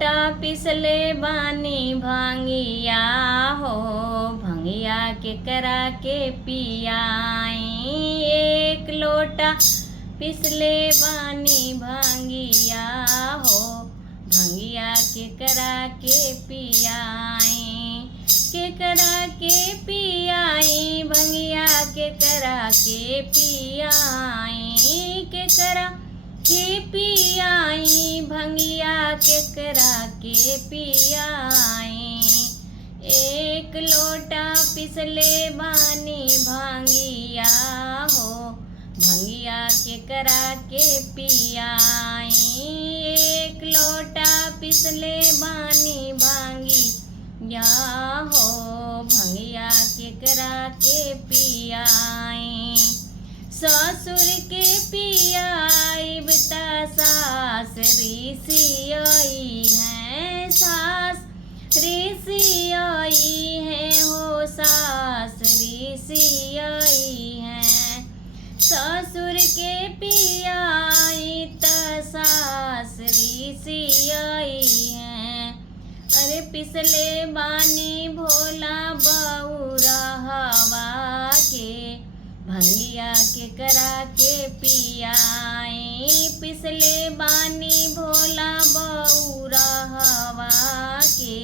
लोटा पिसले बानी भांगिया हो, भंगिया के करा के पियाई। एक लोटा पिसले बानी भांगिया हो, भंगिया के करा के पियाई। के करा के पियाई, भंगिया के करा के पियाई। के करा के पियाई, भंगिया के करा के पियाई। एक लोटा पिसले बानी भांगिया हो, भंगिया के करा के पियाई। एक लोटा पिसले बानी भांगिया हो, भंगिया के करा के पियाई। ससुर के पियाई बता सास ऋषियाई है, सास ऋषियाई है हो, सास ऋषियाई है। ससुर के पियाई त सास ऋषियाई है। अरे पिसले बानी भोला बउरा हवा के, भंगिया के करा के पियाई। पिसले बानी भोला बउरा हवा के,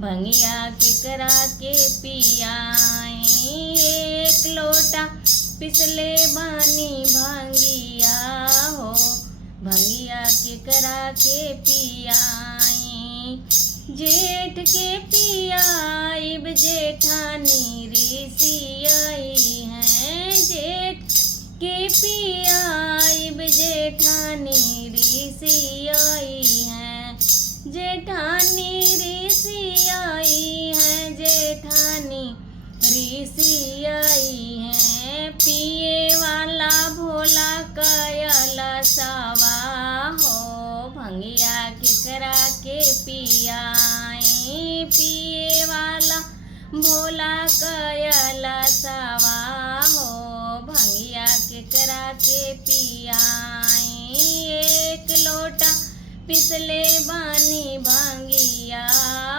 भंगिया के करा के पियाई। एक लोटा पिसले बानी भांगिया हो, भंगिया के करा के पियाई। जेठ के पियाईब जेठानी ऋषियाई है, जेठ के पियाईब जेठानी ऋषियाई है। जेठानी ऋषियाई है, जेठानी ऋषियाई है। पिए वाला भोला कयल सावा हो, भंगिया के करा के पियाई। पिए वाला भोला कयल सावा हो, भंगिया के करा के पियाई। एक लोटा पिसले बानी भांगिया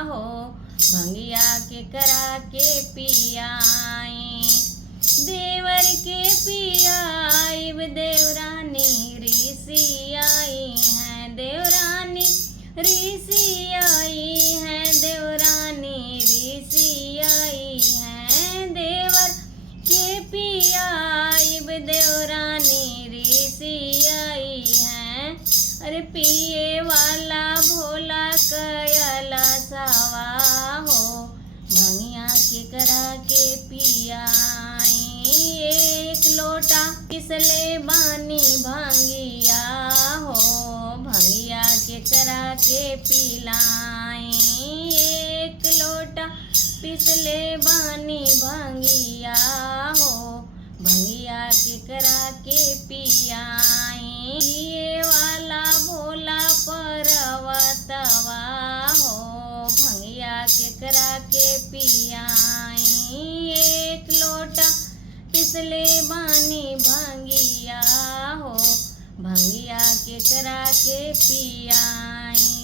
हो, भंगिया के करा के पियाई। देवर के पियाईब देवरानी ऋषियाई है, देवरानी ऋषियाई है, देवरानी ऋषियाई है। देवर के पियाईब देवरानी ऋषियाई है। अरे पिए वाला भोला कयल सावा हो, भंगिया के करा के पियाई। एक लोटा पिसले बानी भांगिया हो, भंगिया के करा के पिलाई। एक लोटा पिसले बानी भांगिया हो, भंगिया के करा के पियाई। ये वाला भोला परवतवा हो, भंगिया के करा के पियाई। एक लोटा पिसले बानी भांगिया हो, भंगिया के करा के पियाई।